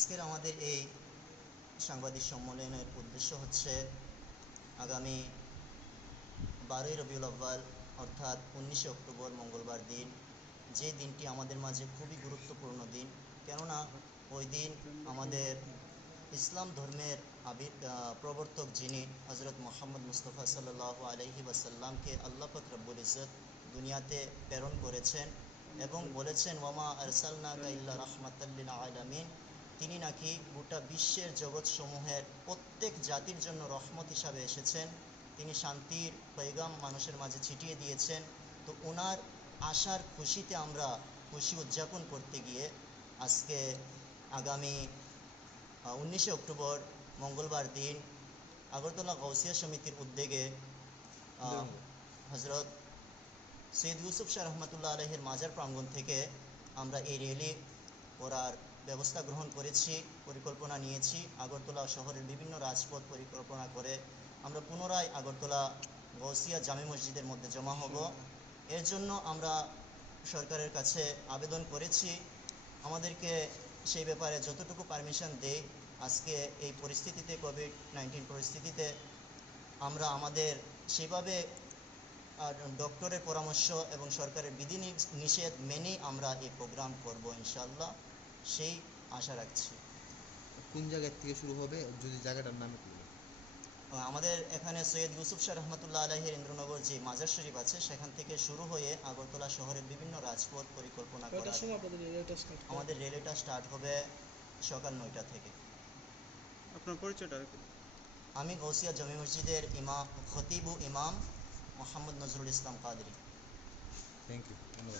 আজকের আমাদের এই সাংবাদিক সম্মেলনের উদ্দেশ্য হচ্ছে আগামী 12ই রবিউল আউয়াল অর্থাৎ 19শে অক্টোবর মঙ্গলবার দিন, যে দিনটি আমাদের মাঝে খুবই গুরুত্বপূর্ণ দিন। কেননা ওই দিন আমাদের ইসলাম ধর্মের প্রবর্তক যিনি হজরত মুহাম্মদ মুস্তাফা সাল্লাল্লাহু আলাইহি ওয়াসাল্লামকে আল্লাহ পাক রব্বুল ইজ্জত দুনিয়াতে প্রেরণ করেছেন এবং বলেছেন ওয়ামা আরসালনাকা ইল্লা রাহমাতাল লিল আলামিন। তিনি নাকি গোটা বিশ্বের জগৎসমূহের প্রত্যেক জাতির জন্য রহমত হিসাবে এসেছেন। তিনি শান্তির পয়গাম মানুষের মাঝে ছিটিয়ে দিয়েছেন। তো ওনার আশার খুশিতে আমরা খুশি উদযাপন করতে গিয়ে আজকে আগামী 19শে অক্টোবর মঙ্গলবার দিন আগরতলা গাউসিয়া সমিতির উদ্যোগে হজরত সৈয়দ ইউসুফ শাহ রহমতুল্লাহ আলাইহির মাজার প্রাঙ্গণ থেকে আমরা এই র্যালি করার ব্যবস্থা গ্রহণ করেছি, পরিকল্পনা নিয়েছি। আগরতলা শহরের বিভিন্ন রাজপথ পরিকল্পনা করে আমরা পুনরায় আগরতলা গৌসিয়া জামে মসজিদের মধ্যে জমা হব। এর জন্য আমরা সরকারের কাছে আবেদন করেছি, আমাদেরকে সেই ব্যাপারে যতটুকু পারমিশন দেয়। আজকে এই পরিস্থিতিতে, কোভিড-19 পরিস্থিতিতে আমরা আমাদের সেভাবে ডক্টরের পরামর্শ এবং সরকারের বিধি নিষেধ মেনেই আমরা এই প্রোগ্রাম করব ইনশাআল্লাহ, সেই আশা রাখছি। কোন জায়গা থেকে শুরু হবে, যদি জায়গাটার নাম একটু বলুন? আমাদের এখানে সৈয়দ ইউসুফ শাহ রহমতুল্লাহ আলাইহির ইন্দ্রনগর যে মাজার শরীফ আছে সেখান থেকে শুরু হয়ে আগরতলা শহরের বিভিন্ন রাজপথ পরিকল্পনা করা। আমাদের র্যালিটা স্টার্ট হবে সকাল 9টা থেকে। আপনার পরিচয়টা? আমি গৌসিয়া জামে মসজিদের খতিব ও ইমাম মোহাম্মদ নজরুল ইসলাম কাদরি। থ্যাংক ইউ, ধন্যবাদ।